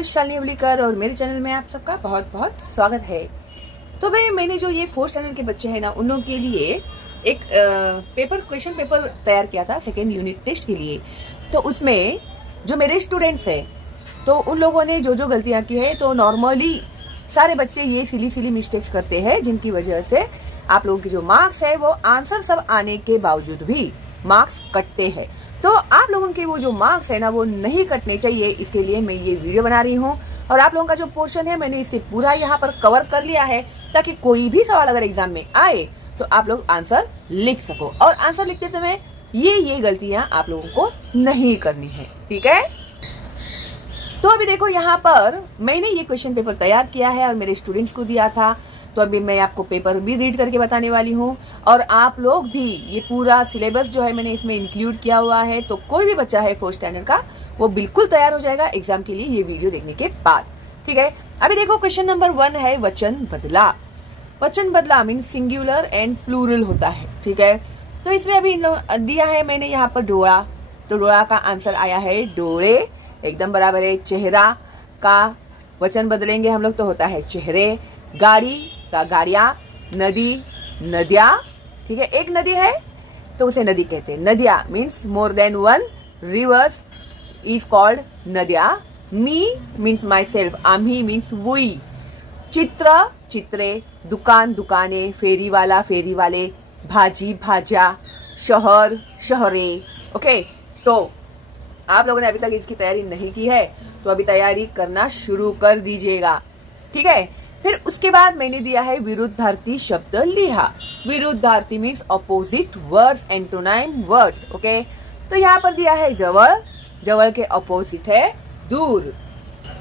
हूँ शालिनी अवलीकर और मेरे चैनल में आप सबका बहुत बहुत स्वागत है। तो भाई मैंने जो ये 4th स्टैंडर्ड के बच्चे हैं ना, उन लोगों के लिए एक क्वेश्चन पेपर तैयार किया था सेकेंड यूनिट टेस्ट के लिए। तो उसमें जो मेरे स्टूडेंट्स हैं तो उन लोगों ने जो गलतियां की है, तो नॉर्मली सारे बच्चे ये सिली मिस्टेक्स करते हैं, जिनकी वजह से आप लोगों के जो मार्क्स है वो आंसर सब आने के बावजूद भी मार्क्स कटते हैं। तो आप लोगों के वो जो मार्क्स है ना वो नहीं कटने चाहिए, इसके लिए मैं ये वीडियो बना रही हूँ। और आप लोगों का जो पोर्शन है मैंने इसे पूरा यहाँ पर कवर कर लिया है, ताकि कोई भी सवाल अगर एग्जाम में आए तो आप लोग आंसर लिख सको। और आंसर लिखते समय ये गलतियां आप लोगों को नहीं करनी है, ठीक है। तो अभी देखो यहाँ पर मैंने ये क्वेश्चन पेपर तैयार किया है और मेरे स्टूडेंट्स को दिया था। तो अभी मैं आपको पेपर भी रीड करके बताने वाली हूँ, और आप लोग भी ये पूरा सिलेबस जो है मैंने इसमें इंक्लूड किया हुआ है। तो कोई भी बच्चा है 4th स्टैंडर्ड का वो बिल्कुल तैयार हो जाएगा एग्जाम के लिए ये वीडियो देखने के बाद, ठीक है। अभी देखो क्वेश्चन नंबर 1 है वचन बदला। वचन बदला मीन सिंगुलर एंड प्लूरल होता है, ठीक है। तो इसमें अभी दिया है मैंने यहाँ पर डोरा, तो डोरा का आंसर आया है डोरे, एकदम बराबर है। चेहरा का वचन बदलेंगे हम लोग तो होता है चेहरे। गाड़ी का गाड़िया। नदी नदिया, ठीक है। एक नदी है तो उसे नदी कहते हैं। नदिया means more than one rivers is called नदिया। मी मीन्स माई सेल्फ, आम्ही मीन्स वी। चित्र चित्रे। दुकान दुकाने। फेरी वाला फेरी वाले। भाजी भाजा। शहर शहरे। ओके, तो आप लोगों ने अभी तक इसकी तैयारी नहीं की है तो अभी तैयारी करना शुरू कर दीजिएगा, ठीक है। फिर उसके बाद मैंने दिया है विरुद्धार्थी शब्द लिहा। विरुद्धार्थी means opposite words, antonym words, okay. तो यहाँ पर दिया है जवळ, जवळ के ऑपोजिट है दूर।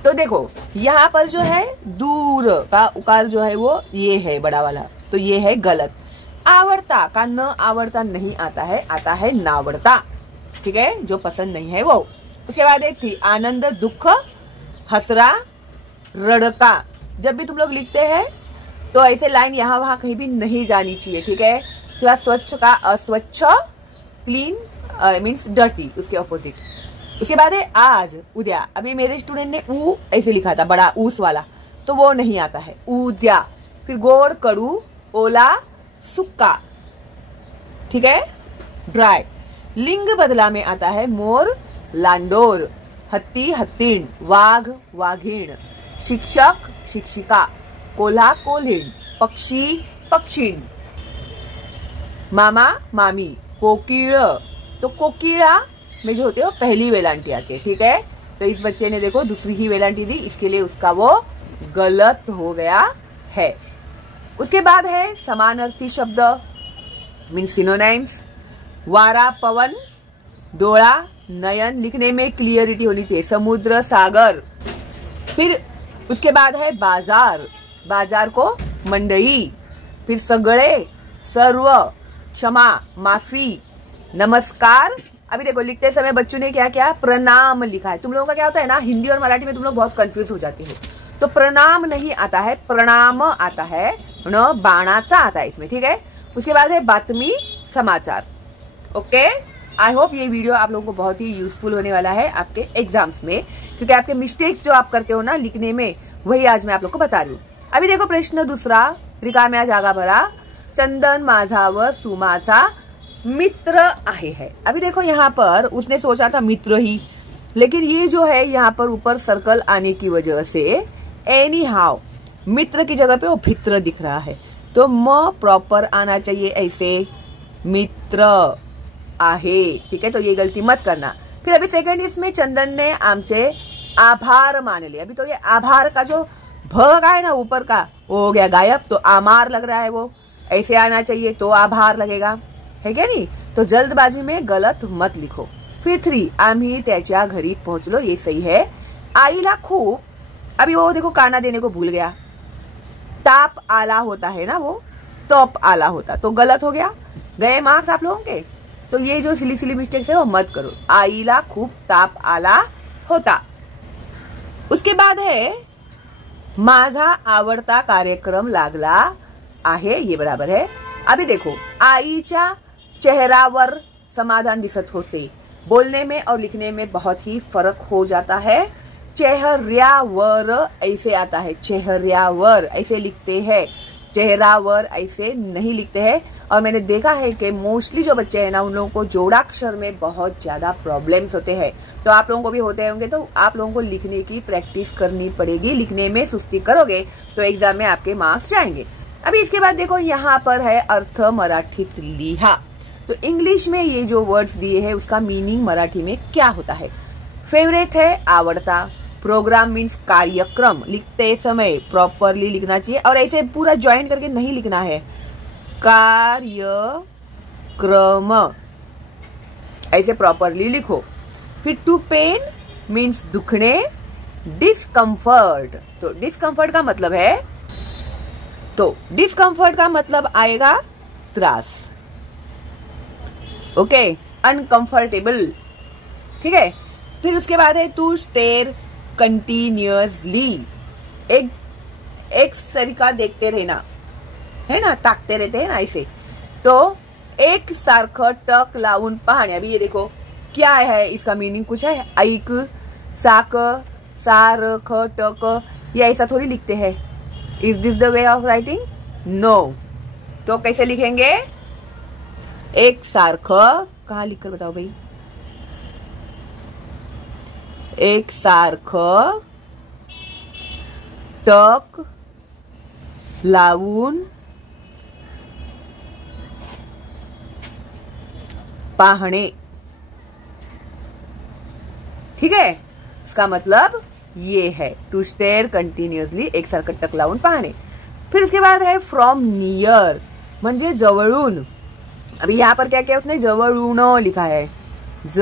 तो देखो यहाँ पर जो है दूर का उकार जो है वो ये है बड़ा वाला, तो ये है गलत। आवड़ता का न आवड़ता नहीं आता है, आता है नावड़ता, ठीक है, जो पसंद नहीं है वो। उसके बाद एक थी आनंद दुख हसरा रड़का। जब भी तुम लोग लिखते हैं तो ऐसे लाइन यहाँ वहां कहीं भी नहीं जानी चाहिए, ठीक है। उसके स्वच्छ का अस्वच्छ, क्लीन मीन्स डर्टी, उसके ऑपोजिट। उसके बाद है आज उद्या। अभी मेरे स्टूडेंट ने ऊ ऐसे लिखा था बड़ा ऊस वाला, तो वो नहीं आता है उद्या। फिर गोड़ कड़ू, ओला सुक्का, ठीक है, ड्राई। लिंग बदला में आता है मोर लांडोर, हत्ती हत्तीन, वाघ वाघीण, शिक्षक शिक्षिका, कोल्हा कोल्हीण, पक्षी पक्षीण, मामा मामी, कोकिळ। तो कोकिळा में जो होते हो पहली वेलांटी आती है, ठीक है। तो इस बच्चे ने देखो दूसरी ही वेलांटी दी, इसके लिए उसका वो गलत हो गया है। उसके बाद है समानार्थी शब्द मीन सिनोनाइम्स। वारा पवन, डोळा नयन, लिखने में क्लियरिटी होनी चाहिए। समुद्र सागर। फिर उसके बाद है बाजार, बाजार को मंडई। फिर सगळे, सर्व, क्षमा माफी, नमस्कार। अभी देखो लिखते समय बच्चों ने क्या किया, प्रणाम लिखा है। तुम लोगों का क्या होता है ना, हिंदी और मराठी में तुम लोग बहुत कंफ्यूज हो जाते हो। तो प्रणाम नहीं आता है, प्रणाम आता है, न बाणाचा आता है इसमें, ठीक है। उसके बाद है बातमी समाचार, ओके। आई होप ये वीडियो आप लोगों को बहुत ही यूजफुल होने वाला है आपके एग्जाम्स में, क्योंकि आपके मिस्टेक्स जो आप करते हो ना लिखने में, वही आज मैं आप लोग को बता रही हूँ। अभी देखो प्रश्न दूसरा, रिकाम्या जागा भरा। चंदन माझा व सुमाचा मित्र आहे है। अभी देखो यहाँ पर उसने सोचा था मित्र ही, लेकिन ये जो है यहाँ पर ऊपर सर्कल आने की वजह से एनी हाउ मित्र की जगह पे वो भित्र दिख रहा है, तो म प्रॉपर आना चाहिए ऐसे, मित्र आहे, ठीक है। तो ये गलती मत करना। फिर अभी सेकंड इसमें चंदन ने आमचे आभार मान लिया। अभी तो ये आभार का जो भ का है ना ऊपर का, वो हो गया गायब, तो आमार लग रहा है, वो ऐसे आना चाहिए तो आभार लगेगा, है क्या नहीं। तो जल्दबाजी में गलत मत लिखो। फिर 3 आम्ही त्याच्या घरी पोहोचलो, ये सही है। आईला खूप, अभी वो देखो काना देने को भूल गया। ताप आला होता है ना, वो तप आला होता, तो गलत हो गया, गए मार्क्स आप लोगों के। तो ये जो सिली मिस्टेक्स है वो मत करो। आईला खूप ताप आला होता। उसके बाद है माझा आवडता कार्यक्रम लागला आहे, ये बराबर है। अभी देखो आईच्या चेहरावर समाधान दिसत होते, बोलने में और लिखने में बहुत ही फर्क हो जाता है। चेहर्यावर ऐसे आता है, चेहर्यावर ऐसे लिखते हैं, चेहरावर ऐसे नहीं लिखते हैं। और मैंने देखा है कि मोस्टली जो बच्चे हैं ना उन लोगों को जोड़ाक्षर में बहुत ज्यादा प्रॉब्लम्स होते हैं। तो आप लोगों को भी होते होंगे, तो आप लोगों को लिखने की प्रैक्टिस करनी पड़ेगी। लिखने में सुस्ती करोगे तो एग्जाम में आपके मार्क्स जाएंगे। अभी इसके बाद देखो यहाँ पर है अर्थ मराठीत लिहा। तो इंग्लिश में ये जो वर्ड्स दिए हैं उसका मीनिंग मराठी में क्या होता है। फेवरेट है आवड़ता, प्रोग्राम मीन्स कार्यक्रम, लिखते समय प्रॉपरली लिखना चाहिए और ऐसे पूरा ज्वाइन करके नहीं लिखना है, कार्यक्रम ऐसे प्रॉपरली लिखो। फिर टू पेन मीन्स दुखने, डिस्कम्फर्ट, तो डिस्कम्फर्ट का मतलब है, तो डिस्कम्फर्ट का मतलब आएगा त्रास, ओके, अनकंफर्टेबल, ठीक है। फिर उसके बाद है टू स्टेयर कंटिन्यूअसली, एक तरीका देखते रहना है ना, ताकते रहते हैं ना ऐसे। तो एक सारखं टक लावून पाहणे। अभी ये देखो क्या है, इसका मीनिंग कुछ है, ऐक, साक, सारख, टक, ये ऐसा थोड़ी लिखते हैं। Is this the way of writing? No. तो कैसे लिखेंगे? एक सारखं, कहाँ लिखकर बताओ भाई, एक सारखं टक लावून पाहणे, ठीक है। इसका मतलब ये है टू स्टेयर कंटिन्यूअसली, एक सारखं टक लावून पाहणे। फिर उसके बाद है फ्रॉम नियर, म्हणजे जवळून। अभी यहाँ पर क्या क्या उसने जवळून लिखा है, ज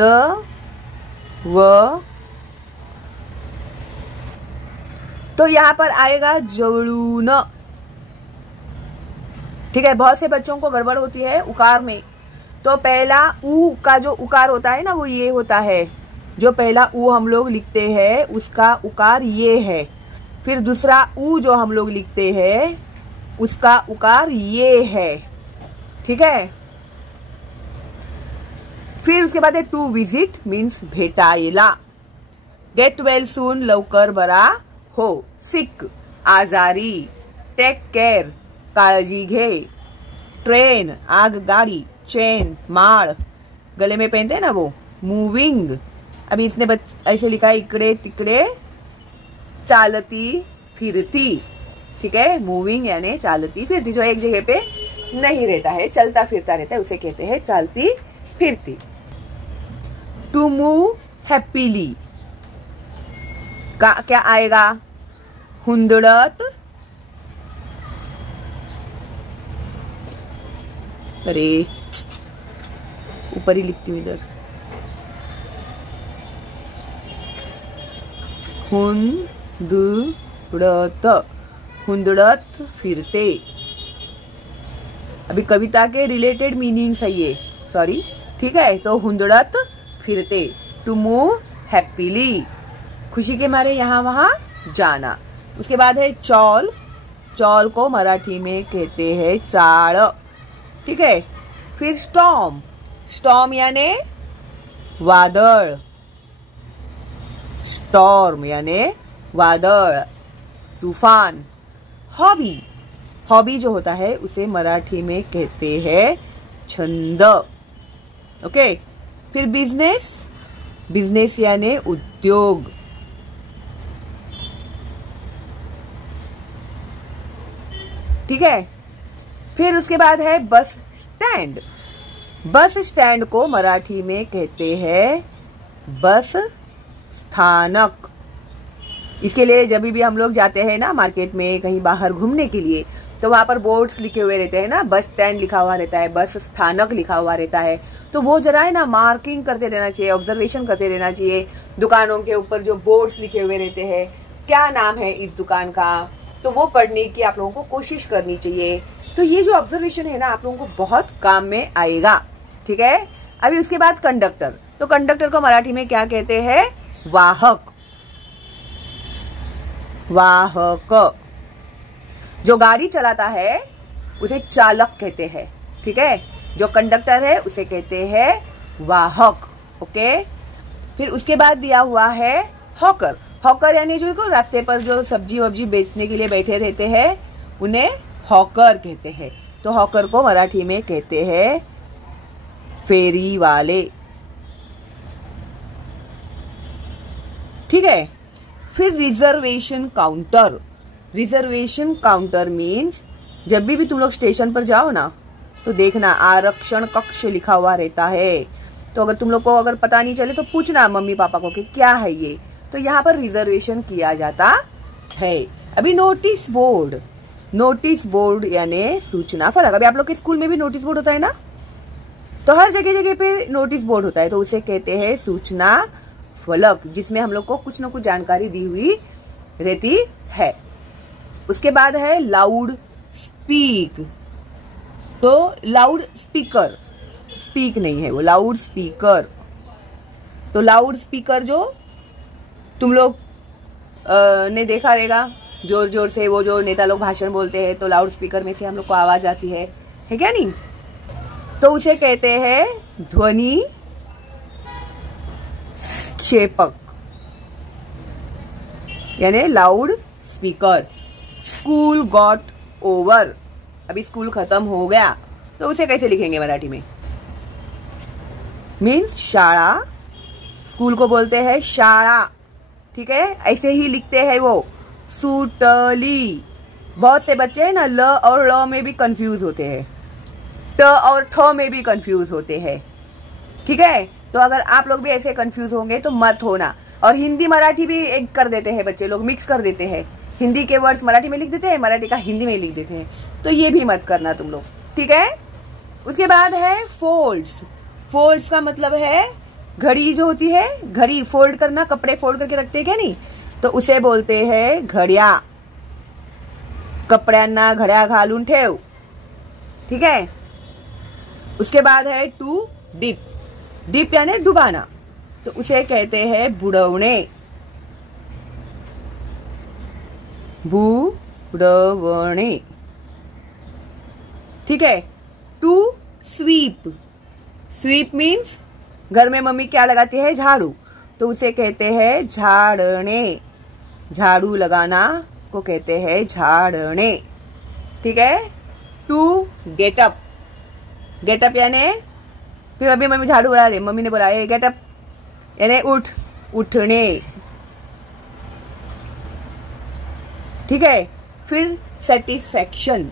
व, तो यहाँ पर आएगा जवळून, ठीक है। बहुत से बच्चों को गड़बड़ होती है उकार में। तो पहला ऊ का जो उकार होता है ना वो ये होता है, जो पहला ऊ हम लोग लिखते हैं उसका उकार ये है। फिर दूसरा ऊ जो हम लोग लिखते हैं उसका उकार ये है, ठीक है। फिर उसके बाद है टू विजिट मीन्स भेटायला, गेट वेल सून लवकर बरा हो, सिक आजारी, टेक केअर काळजी घे, ट्रेन आगगाड़ी, चेन माल, गले में पहनते हैं ना वो, मूविंग। अभी इसने ऐसे लिखा है इकड़े तिकड़े चालती फिरती, ठीक है। मूविंग यानी चालती फिरती, जो एक जगह पे नहीं रहता है, चलता फिरता रहता है, उसे कहते हैं चलती फिरती। टू मूव हैप्पीली का क्या आएगा, हुंदड़त, अरे ऊपर ही लिखती हूँ इधर, हुंदड़त, हुंदड़त फिरते। अभी कविता के रिलेटेड मीनिंग्स है ये, सॉरी, ठीक है। तो हुंदड़त फिरते, टू मूव हैप्पीली, खुशी के मारे यहाँ वहां जाना। उसके बाद है चौल, चौल को मराठी में कहते हैं चाळ, ठीक है। फिर स्टॉर्म, स्टॉर्म यानी वादळ, स्टॉर्म यानी वादळ, तूफान। हॉबी, हॉबी जो होता है उसे मराठी में कहते हैं छंद, ओके। फिर बिजनेस, बिजनेस यानी उद्योग, ठीक है। फिर उसके बाद है बस स्टैंड, बस स्टैंड को मराठी में कहते हैं बस स्थानक। इसके लिए जब भी हम लोग जाते हैं ना मार्केट में कहीं बाहर घूमने के लिए, तो वहां पर बोर्ड्स लिखे हुए रहते हैं ना, बस स्टैंड लिखा हुआ रहता है, बस स्थानक लिखा हुआ रहता है। तो वो जरा है ना मार्किंग करते रहना चाहिए, ऑब्जर्वेशन करते रहना चाहिए। दुकानों के ऊपर जो बोर्ड्स लिखे हुए रहते हैं, क्या नाम है इस दुकान का, तो वो पढ़ने की आप लोगों को कोशिश करनी चाहिए। तो ये जो ऑब्जर्वेशन है ना आप लोगों को बहुत काम में आएगा, ठीक है। अभी उसके बाद कंडक्टर, तो कंडक्टर को मराठी में क्या कहते हैं, वाहक, वाहक। जो गाड़ी चलाता है उसे चालक कहते हैं, ठीक है। जो कंडक्टर है उसे कहते हैं वाहक, ओके। फिर उसके बाद दिया हुआ है हॉकर, हॉकर यानी जो रास्ते पर जो सब्जी वब्जी बेचने के लिए बैठे रहते हैं उन्हें हॉकर कहते हैं। तो हॉकर को मराठी में कहते हैं फेरी वाले। ठीक है। फिर reservation counter. Reservation counter means जब भी तुम लोग स्टेशन पर जाओ ना तो देखना आरक्षण कक्ष लिखा हुआ रहता है। तो अगर तुम लोग को अगर पता नहीं चले तो पूछना मम्मी पापा को कि क्या है ये। तो यहाँ पर रिजर्वेशन किया जाता है। अभी नोटिस बोर्ड। नोटिस बोर्ड यानी सूचना फलक। अभी आप लोग के स्कूल में भी नोटिस बोर्ड होता है ना, तो हर जगह जगह पे नोटिस बोर्ड होता है, तो उसे कहते हैं सूचना फलक, जिसमें हम लोग को कुछ न कुछ जानकारी दी हुई रहती है। उसके बाद है लाउड स्पीक। तो लाउड स्पीकर, स्पीक नहीं है वो, लाउड स्पीकर। तो लाउड स्पीकर जो तुम लोग ने देखा रहेगा, जोर जोर से वो जो नेता लोग भाषण बोलते हैं तो लाउड स्पीकर में से हम लोग को आवाज आती है क्या नहीं? तो उसे कहते हैं ध्वनि क्षेपक यानी loud speaker. School got over. अभी स्कूल खत्म हो गया तो उसे कैसे लिखेंगे मराठी में? मीन्स शाळा। स्कूल को बोलते हैं शाळा। ठीक है, ऐसे ही लिखते हैं वो, सुटली। बहुत से बच्चे है ना ल और ल में भी कंफ्यूज होते हैं, ट और ठ में भी कंफ्यूज होते हैं। ठीक है, तो अगर आप लोग भी ऐसे कंफ्यूज होंगे तो मत होना। और हिंदी मराठी भी एक कर देते हैं बच्चे लोग, मिक्स कर देते हैं। हिंदी के वर्ड्स मराठी में लिख देते हैं, मराठी का हिंदी में लिख देते हैं, तो ये भी मत करना तुम लोग। ठीक है। उसके बाद है फोल्ड्स। फोल्ड्स का मतलब है घड़ी जो होती है, घड़ी फोल्ड करना, कपड़े फोल्ड करके रखते हैं क्या नहीं, तो उसे बोलते हैं घड्या। कपड्यांना घड्या घालून ठेव। ठीक है। उसके बाद है टू डिप। डिप यानी डुबाना, तो उसे कहते हैं बुडवणे। बुडवणे। ठीक है। To sweep. स्वीप मीन्स घर में मम्मी क्या लगाती है? झाड़ू, तो उसे कहते हैं झाड़ने। झाड़ू लगाना को कहते हैं झाड़ने। ठीक है। To getup. गेटअप यानी फिर अभी मम्मी झाड़ू बना रही, मम्मी ने बोला ए गेटअप यानी उठ, उठने। ठीक है। फिर सेटिस्फैक्शन।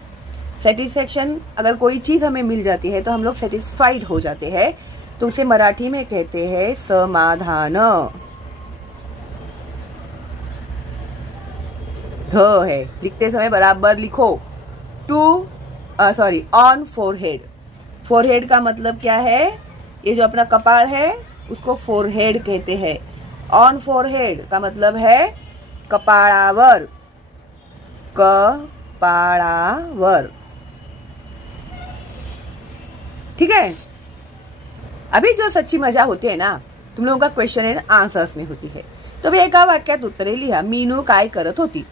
सेटिस्फैक्शन, अगर कोई चीज हमें मिल जाती है तो हम लोग सेटिस्फाइड हो जाते हैं, तो उसे मराठी में कहते हैं समाधान। ध है, लिखते समय बराबर लिखो। On forehead. फोरहेड का मतलब क्या है? ये जो अपना कपाल है उसको फोरहेड कहते हैं। ऑन फोरहेड का मतलब है कपाळावर। कपाळावर। ठीक है। अभी जो सच्ची मजा होती है ना, तुम लोगों का क्वेश्चन एंड आंसर्स में होती है। तो भी एका वाक्यात उत्तरे लिहा। मीनू काय करत होती।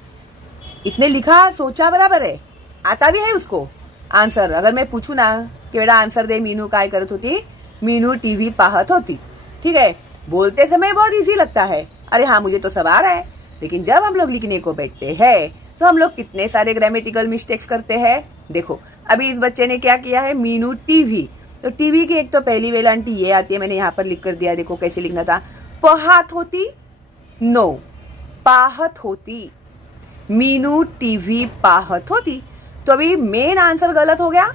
इसने लिखा, सोचा बराबर है, आता भी है उसको आंसर। अगर मैं पूछू ना कि बेटा आंसर दे, मीनू काय करत होती? मीनू टीवी पाहत होती। ठीक है। बोलते समय बहुत इजी लगता है, अरे हाँ मुझे तो सब आ रहा है, लेकिन जब हम लोग लिखने को बैठते हैं तो हम लोग कितने सारे ग्रामेटिकल मिस्टेक्स करते हैं। देखो अभी इस बच्चे ने क्या किया है, मीनू टीवी। तो टीवी की एक तो पहली वेलांटी ये आती है, मैंने यहाँ पर लिख कर दिया, देखो कैसे लिखना था। पहात होती, नो, पाहत होती। मीनू टीवी पाहत होती। तो अभी मेन आंसर गलत हो गया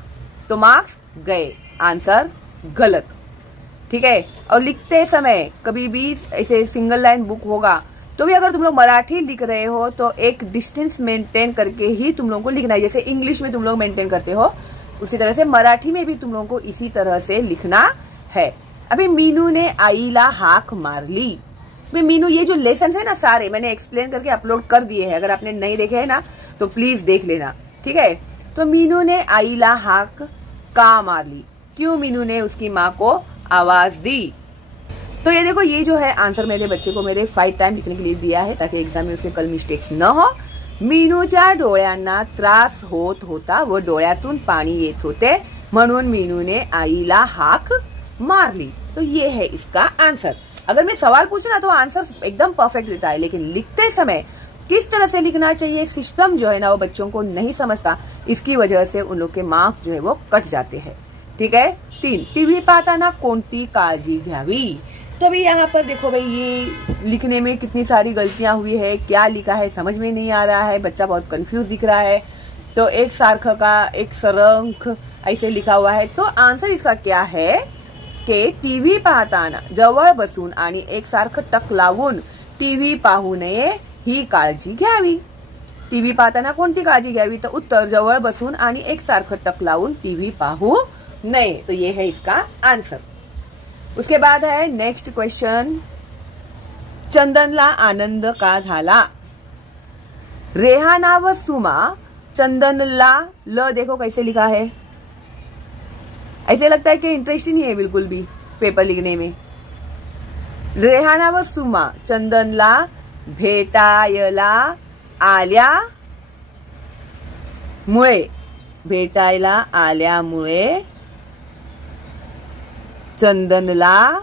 तो मार्क्स गए, आंसर गलत। ठीक है। और लिखते समय कभी भी ऐसे सिंगल लाइन बुक होगा तो भी अगर तुम लोग मराठी लिख रहे हो तो एक डिस्टेंस मेंटेन करके ही तुम लोगों को लिखना है। जैसे इंग्लिश में तुम लोग मेंटेन करते हो उसी तरह से मराठी में भी तुम लोगों को इसी तरह से लिखना है। अभी मीनू ने आईला हाक मार ली। मीनू, ये जो लेसन है ना सारे मैंने एक्सप्लेन करके अपलोड कर दिए हैं, अगर आपने नहीं देखे है ना तो प्लीज देख लेना। ठीक है। तो मीनू ने आईला हाक का मार ली। क्यों मीनू ने उसकी माँ को आवाज दी? तो ये देखो, ये जो है आंसर मेरे बच्चे को मेरे 5 टाइम लिखने के लिए दिया है ताकि एग्जाम में उसे कल मिस्टेक्स न हो। मीनूच्या डोळ्यांना त्रास होत होता व डोळ्यातून पाणी येत होते म्हणून मीनूने आईला हाक मारली। तो ये है इसका आंसर। अगर मैं सवाल पूछूं ना तो आंसर एकदम परफेक्ट देता है, लेकिन लिखते समय किस तरह से लिखना चाहिए सिस्टम जो है ना वो बच्चों को नहीं समझता, इसकी वजह से उन लोग के मार्क्स जो है वो कट जाते हैं। ठीक है। 3, टीव्ही पाहताना कोणती काळजी घ्यावी। तभी यहाँ पर देखो भाई ये लिखने में कितनी सारी गलतियां हुई है, क्या लिखा है समझ में नहीं आ रहा है, बच्चा बहुत कंफ्यूज दिख रहा है। तो एक सारखं का एक सरंख ऐसे लिखा हुआ है। तो आंसर इसका क्या है कि टीव्ही पाहताना जवळ बसून आणि एक सारखं टक लावून टीव्ही पाहू नये ही काळजी घ्यावी। टीव्ही पाहताना कोणती काळजी घ्यावी, तर उत्तर जवळ बसून आणि एक सारखं टक लावून टीव्ही पाहू नये। तो ये है इसका आंसर। उसके बाद है नेक्स्ट क्वेश्चन, चंदनला आनंद का झाला। रेहाना व सुमा चंदनला, ल देखो कैसे लिखा है, ऐसे लगता है कि इंटरेस्ट ही नहीं है बिल्कुल भी पेपर लिखने में। रेहाना व सुमा चंदनला भेटायला आल्यामुळे, भेटायला आल्यामुळे चंदनला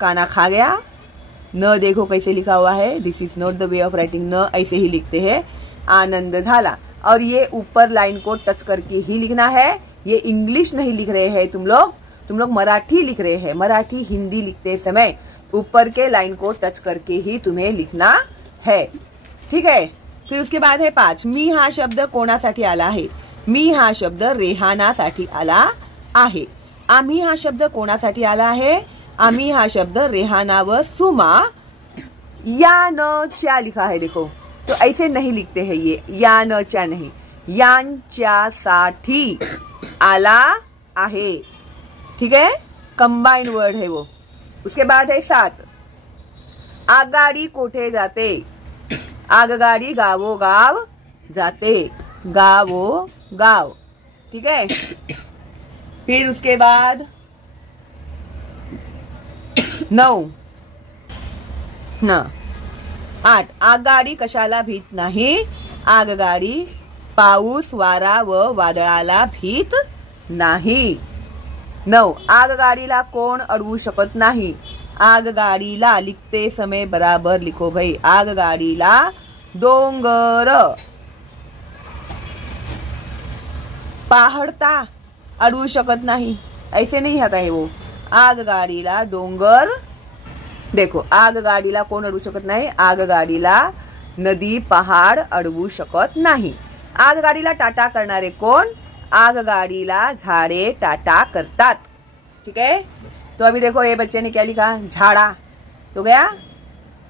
काना खा गया। न देखो कैसे लिखा हुआ है, this is not the way of writing, न ऐसे ही लिखते हैं, आनंद झाला। और ये ऊपर लाइन को टच करके ही लिखना है, ये इंग्लिश नहीं लिख रहे हैं तुम लोग मराठी लिख रहे हैं। मराठी हिंदी लिखते समय ऊपर के लाइन को टच करके ही तुम्हें लिखना है। ठीक है। फिर उसके बाद है 5, मी हा शब्द कोणासाठी आला आहे। मी हा शब्द रेहानासाठी आला आहे। आम्ही हा शब्द कोणासाठी आला आहे, आम्ही हा शब्द रेहाना व सुमा या न च्या लिखा है देखो, तो ऐसे नहीं लिखते हैं ये, या न च्या नहीं, यांच्यासाठी आला आहे। ठीक है, कंबाइंड वर्ड है वो। उसके बाद है 7, आगगाडी कोठे जाते। आगगाडी गावोगाव जाते, गावोगाव। ठीक है। फिर उसके बाद 9, 8, आगगाडी कशाला भीत नाही। आगगाडी पाऊस वारा व वादळाला भीत नाही। 9, आगगाडीला कोण अडवू शकत नाही। आगगाडीला लिखते समय बराबर लिखो भाई। आगगाडीला डोंगर पहाड़ता अडवू शकत नाही, ऐसे नहीं आता है वो। आगगाडीला डोंगर, देखो आगगाडीला कोण अडवू शकत नाही, आगगाडीला नदी पहाड़ अडवू शकत नाही। आगगाडीला टाटा करणारे कोण, आगगाडीला झाड़े टाटा करतात। ठीक है। तो अभी देखो ये बच्चे ने क्या लिखा, झाड़ा, तो गया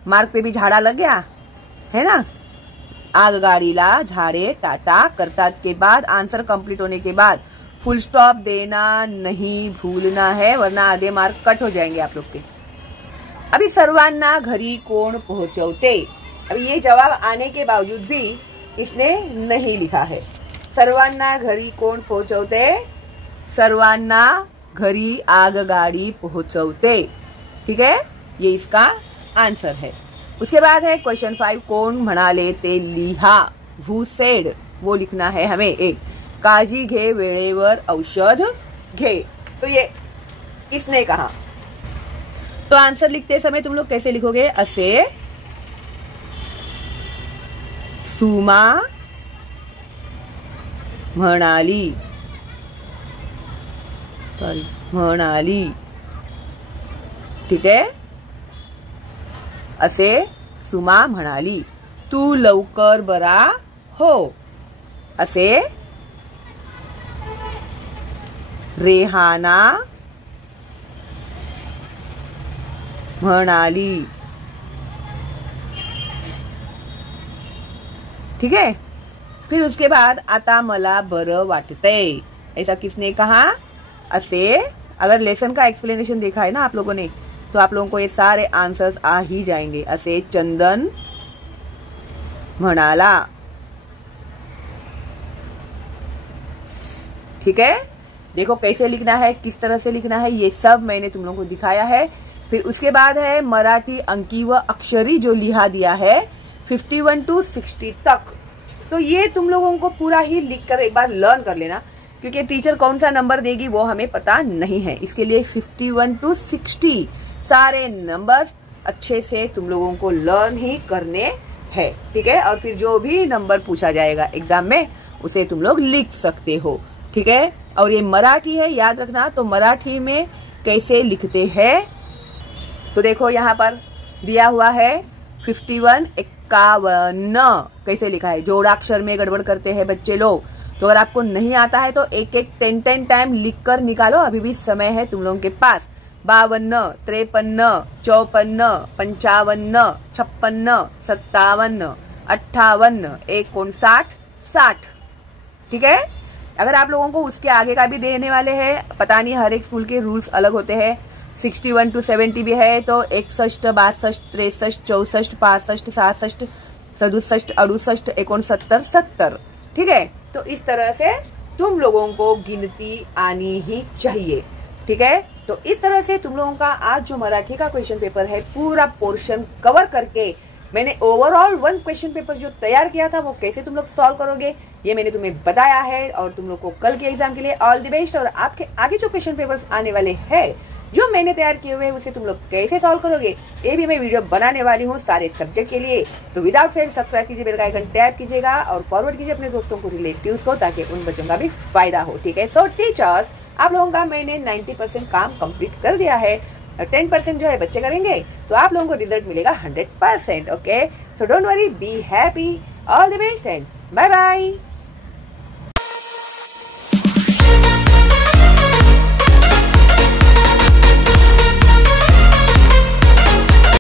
मार्क पे भी झाड़ा लग गया है ना। आगगाडीला झाड़े टाटा करतात के बाद आंसर कंप्लीट होने के बाद फुल स्टॉप देना नहीं भूलना है, वरना आधे मार्क कट हो जाएंगे आप लोग के। अभी सर्वांना घरी कोण पोहोचवते, अभी ये जवाब आने के बावजूद भी इसने नहीं लिखा है। सर्वांना घरी कोण पोहोचवते, सर्वांना घरी आगगाडी पोहोचवते। ठीक है, ये इसका आंसर है। उसके बाद है क्वेश्चन 5, कोण म्हणाले ते लिहा। हु सेड, वो लिखना है हमें। 1, काळजी घे वेळेवर औषध घे, तो ये इसने कहा। तो आंसर लिखते समय तुम लोग कैसे लिखोगे, असे सुमा म्हणाली, सॉरी म्हणाली। ठीक है, असे सुमा म्हणाली। तू लवकर बरा हो, असे रेहाना म्हणाली। ठीक है। फिर उसके बाद आता मला बरं वाटतंय, ऐसा किसने कहा, असे। अगर लेसन का एक्सप्लेनेशन देखा है ना आप लोगों ने, तो आप लोगों को ये सारे आंसर्स आ ही जाएंगे। असे चंदन म्हणाला। ठीक है, देखो कैसे लिखना है, किस तरह से लिखना है, ये सब मैंने तुम लोगों को दिखाया है। फिर उसके बाद है मराठी अंकी व अक्षरी जो लिहा दिया है 51 to 60 तक। तो ये तुम लोगों को पूरा ही लिख कर एक बार लर्न कर लेना, क्योंकि टीचर कौन सा नंबर देगी वो हमें पता नहीं है। इसके लिए 51 to 60 सारे नंबर अच्छे से तुम लोगों को लर्न ही करने हैं, ठीक है। और फिर जो भी नंबर पूछा जाएगा एग्जाम में उसे तुम लोग लिख सकते हो, ठीक है। और ये मराठी है, याद रखना। तो मराठी में कैसे लिखते हैं, तो देखो यहाँ पर दिया हुआ है 51 51 कैसे लिखा है। जोड़ाक्षर में गड़बड़ करते हैं बच्चे लोग, तो अगर आपको नहीं आता है तो एक 10 टाइम लिख कर निकालो, अभी भी समय है तुम लोगों के पास। 52 53 54 55 56 57 58 59 60, ठीक है। अगर आप लोगों को उसके आगे का भी देने वाले हैं, पता नहीं, हर एक स्कूल के रूल्स अलग होते हैं। 61 to 70 भी है, तो 61 62 63 64 65 66 67 68 69 70, ठीक है। तो इस तरह से तुम लोगों को गिनती आनी ही चाहिए, ठीक है। तो इस तरह से तुम लोगों का आज जो मराठी का क्वेश्चन पेपर है पूरा पोर्शन कवर करके मैंने ओवरऑल 1 क्वेश्चन पेपर जो तैयार किया था वो कैसे तुम लोग सॉल्व करोगे ये मैंने तुम्हें बताया है। और तुम लोग को कल के एग्जाम के लिए ऑल द बेस्ट। और आपके आगे जो क्वेश्चन पेपर्स आने वाले हैं जो मैंने तैयार किए हुए हैं उसे तुम लोग कैसे सॉल्व करोगे ये भी मैं वीडियो बनाने वाली हूँ सारे सब्जेक्ट के लिए। तो विदाउट फेयर सब्सक्राइब कीजिए, बेल का आइकन टैप कीजिएगा और फॉरवर्ड कीजिए अपने दोस्तों को, रिलेटिव्स को, ताकि उन बच्चों का भी फायदा हो, ठीक है। सो टीचर्स, आप लोगों का मैंने 90% काम कंप्लीट कर दिया है, 10% जो है बच्चे करेंगे, तो आप लोगों को रिजल्ट मिलेगा 100%, okay. So don't worry, be happy, all the best and bye bye.